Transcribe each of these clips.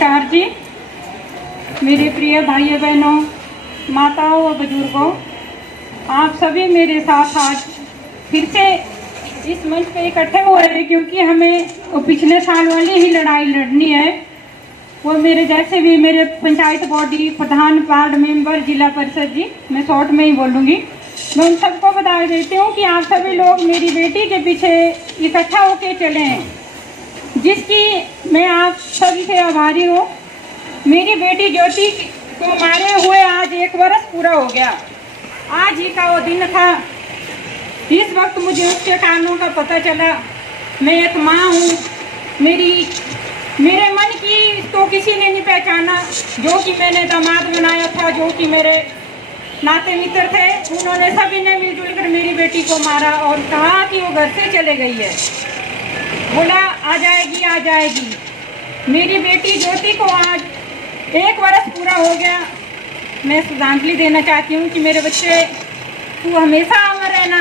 नमस्कार जी, मेरे प्रिय भाइयों बहनों, माताओं और बुजुर्गों, आप सभी मेरे साथ आज फिर से इस मंच पे इकट्ठे हुए हैं क्योंकि हमें वो पिछले साल वाली ही लड़ाई लड़नी है। वो मेरे जैसे भी मेरे पंचायत बॉडी प्रधान, वार्ड मेंबर, जिला परिषद जी, मैं शॉर्ट में ही बोलूँगी, मैं उन सबको बता देती हूँ कि आप सभी लोग मेरी बेटी के पीछे इकट्ठा होके चले हैं, जिसकी मैं आप सभी से आभारी हूँ। मेरी बेटी ज्योति को मारे हुए आज 1 वर्ष पूरा हो गया। आज ही का वो दिन था। इस वक्त मुझे उसके कारणों का पता चला। मैं एक माँ हूँ, मेरे मन की तो किसी ने नहीं पहचाना। जो कि मैंने दामाद बनाया था, जो कि मेरे नाते मित्र थे, उन्होंने सभी ने मिलजुल कर मेरी बेटी को मारा और कहा कि वो घर से चले गई है। बोला आ जाएगी आ जाएगी। मेरी बेटी ज्योति को आज 1 वर्ष पूरा हो गया। मैं श्रद्धांजलि देना चाहती हूँ कि मेरे बच्चे, तू हमेशा अमर रहना।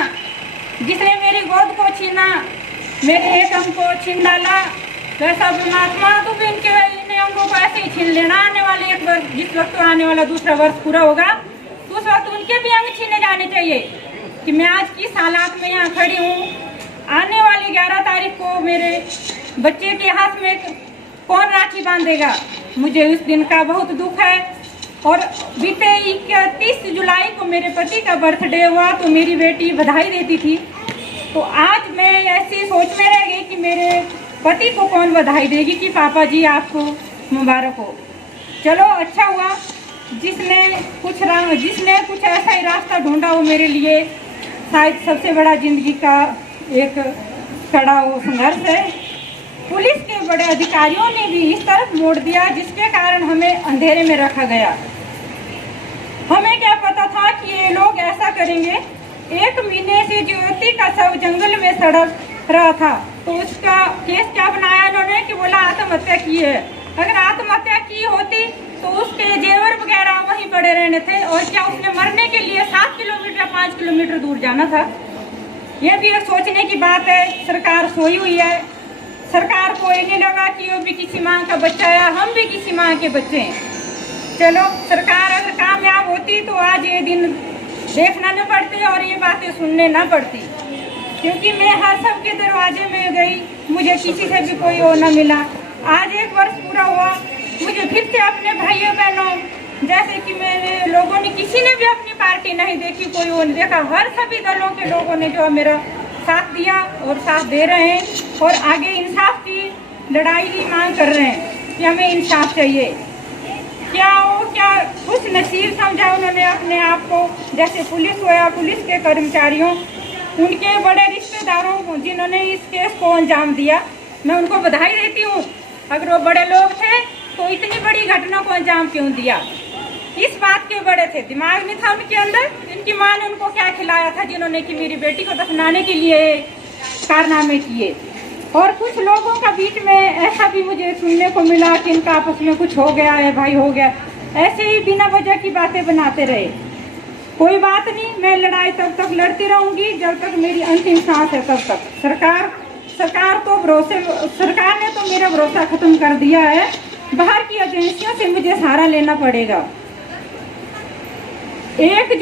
जिसने मेरी गोद को छीना, मेरे एक अंग को छीन डाला, वैसा परमात्मा तू भी इन अंगों को ऐसे ही छीन लेना। आने वाले 1 वर्ष, जिस वक्त तो आने वाला दूसरा वर्ष पूरा होगा, तो उस वक्त उनके भी अंग छीने जाने चाहिए। कि मैं आज किस हालात में यहाँ खड़ी हूँ। आने वाली 11 तारीख को मेरे बच्चे के हाथ में कौन राखी बांधेगा। मुझे उस दिन का बहुत दुख है। और बीते 31 जुलाई को मेरे पति का बर्थडे हुआ तो मेरी बेटी बधाई देती थी। तो आज मैं ऐसी सोच में रह गई कि मेरे पति को कौन बधाई देगी कि पापा जी आपको मुबारक हो। चलो अच्छा हुआ जिसने कुछ ऐसा ही रास्ता ढूंढा, वो मेरे लिए शायद सबसे बड़ा जिंदगी का एक कड़ा वो संघर्ष है। पुलिस के बड़े अधिकारियों ने भी इस तरफ मोड़ दिया जिसके कारण हमें अंधेरे में रखा गया। हमें क्या पता था कि ये लोग ऐसा करेंगे। 1 महीने से ज्योति का शव जंगल में सड़क रहा था, तो उसका केस क्या बनाया इन्होंने कि बोला आत्महत्या की है। अगर आत्महत्या की होती तो उसके जेवर वगैरह वहीं पड़े रहने थे। और क्या उसने मरने के लिए 7 किलोमीटर 5 किलोमीटर दूर जाना था। यह भी एक सोचने की बात है। सरकार सोई हुई है। सरकार को ये नहीं लगा कि वो भी किसी माँ का बच्चा है, हम भी किसी माँ के बच्चे हैं। चलो सरकार अगर कामयाब होती तो आज ये दिन देखना न पड़ते और ये बातें सुनने न पड़ती। क्योंकि मैं हर सबके दरवाजे में गई, मुझे किसी से भी कोई वो न मिला। आज 1 वर्ष पूरा हुआ, मुझे फिर से अपने भाइयों बहनों, जैसे कि मेरे लोगों ने, किसी ने भी अपनी पार्टी नहीं देखी, कोई वो नहीं देखा। हर सभी दलों के लोगों ने जो मेरा साथ दिया और साथ दे रहे हैं और आगे इंसाफ की लड़ाई की मांग कर रहे हैं कि हमें इंसाफ चाहिए। क्या कुछ नसीब समझा उन्होंने अपने आप को। जैसे पुलिस हुआ, पुलिस के कर्मचारियों, उनके बड़े रिश्तेदारों को जिन्होंने इस केस को अंजाम दिया, मैं उनको बधाई देती हूँ। अगर वो बड़े लोग थे तो इतनी बड़ी घटना को अंजाम क्यों दिया। इस बात के बड़े थे, दिमाग नहीं था उनके अंदर। इनकी माँ ने उनको क्या खिलाया था जिन्होंने कि मेरी बेटी को दफनाने के लिए कारनामे किए। और कुछ लोगों का बीच में ऐसा भी मुझे सुनने को मिला कि इनका आपस में कुछ हो गया है, भाई हो गया। ऐसे ही बिना वजह की बातें बनाते रहे। कोई बात नहीं, मैं लड़ाई तब तक लड़ती रहूंगी जब तक मेरी अंतिम सांस है तब तक। सरकार ने तो मेरा भरोसा खत्म कर दिया है। बाहर की एजेंसियों से मुझे सहारा लेना पड़ेगा। एक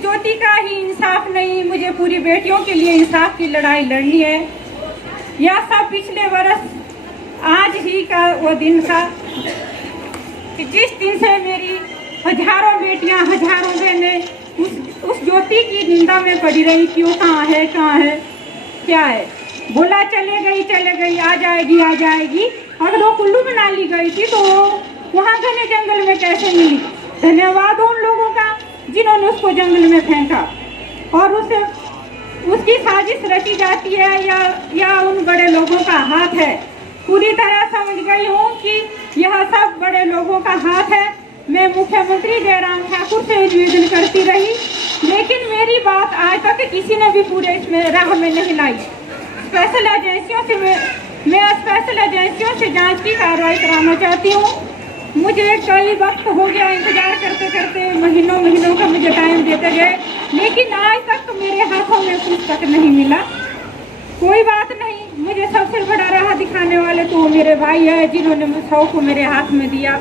ज्योति का ही इंसाफ नहीं, मुझे पूरी बेटियों के लिए इंसाफ की लड़ाई लड़नी है। यह सब पिछले वर्ष आज ही का वो दिन था कि जिस दिन से मेरी हजारों बेटियां, हजारों बहनें उस ज्योति की निंदा में पड़ी रही कि वो कहाँ है क्या है। बोला चले गई, आ जाएगी। अगर वो कुल्लू मनाली गई थी तो वहाँ घने जंगल में कैसे मिली। धन्यवाद उन लोगों का जिन्होंने उसको जंगल में फेंका। और उसकी साजिश रची जाती है या उन बड़े लोगों का हाथ है। पूरी तरह समझ गई हूँ कि यह सब बड़े लोगों का हाथ है। मैं मुख्यमंत्री जयराम ठाकुर से निवेदन करती रही, लेकिन मेरी बात आज तक किसी ने भी पूरे इसमें राह में नहीं लाई। स्पेशल एजेंसियों से जांच की कार्रवाई कराना चाहती हूँ। मुझे कई वक्त हो गया इंतजार करते महीनों का मुझे टाइम देते गए, लेकिन आज तक मेरे हाथों में कुछ तक नहीं मिला। कोई बात नहीं, मुझे सबसे बड़ा राह दिखाने वाले तो वो मेरे भाई है, जिन्होंने 100 को मेरे हाथ में दिया।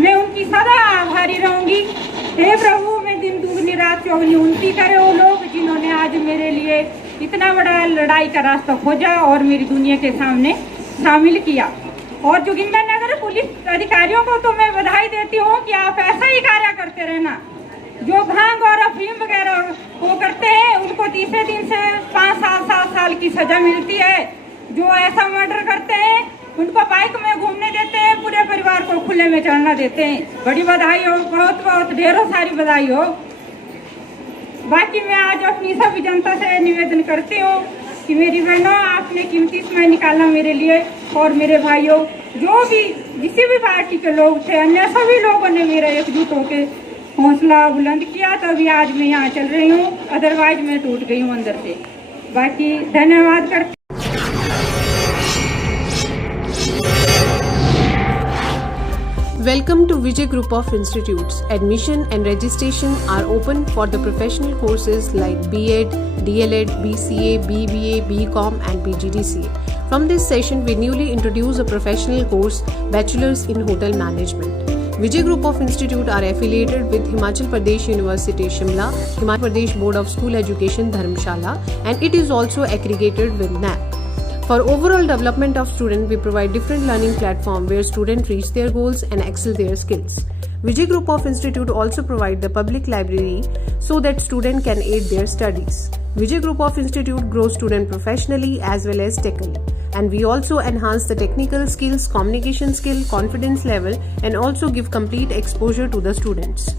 मैं उनकी सदा आभारी रहूंगी। हे प्रभु, मैं दिन दुगनी रात चौगनी उनकी करे वो लोग जिन्होंने आज मेरे लिए इतना बड़ा लड़ाई का रास्ता खोजा और मेरी दुनिया के सामने शामिल किया। और जोगिंदरनगर पुलिस अधिकारियों को तो मैं बधाई देती हूँ कि आप ऐसा ही कार्य करते रहना। जो भांग और अफीम वगैरह वो करते हैं उनको तीसरे दिन से 5 साल 7 साल की सजा मिलती है। जो ऐसा मर्डर करते हैं उनको बाइक में घूमने देते हैं, पूरे परिवार को खुले में चढ़ना देते हैं। बड़ी बधाई हो, बहुत बहुत ढेरों सारी बधाई हो। बाकी मैं आज अपनी सभी जनता से निवेदन करती हूँ कि मेरी बहनों, आपने कीमती समय निकाला मेरे लिए, और मेरे भाइयों, जो भी किसी भी पार्टी के लोग थे, अन्य सभी लोगों ने मेरा एकजुट होकर हौसला बुलंद किया, तभी आज मैं यहाँ चल रही हूँ। अदरवाइज मैं टूट गई हूँ अंदर से। बाकी धन्यवाद करती। Welcome to Vijay Group of Institutes. Admission and registration are open for the professional courses like B.Ed, D.El.Ed, BCA, BBA, BCom and PGDCA. From this session, we newly introduce a professional course, Bachelor's in Hotel Management. Vijay Group of Institute are affiliated with Himachal Pradesh University Shimla, Himachal Pradesh Board of School Education Dharamshala, and it is also accredited with NAAC. For overall development of student, we provide different learning platform where students reach their goals and excel their skills. Vijay Group of Institute also provide the public library so that student can aid their studies. Vijay Group of Institute grows student professionally as well as technically, and we also enhance the technical skills, communication skill, confidence level, and also give complete exposure to the students.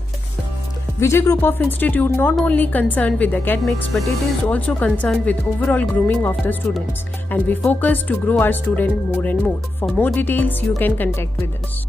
Vijay Group of Institute not only concerned with academics, but it is also concerned with overall grooming of the students, and we focus to grow our student more and more. For more details, you can contact with us.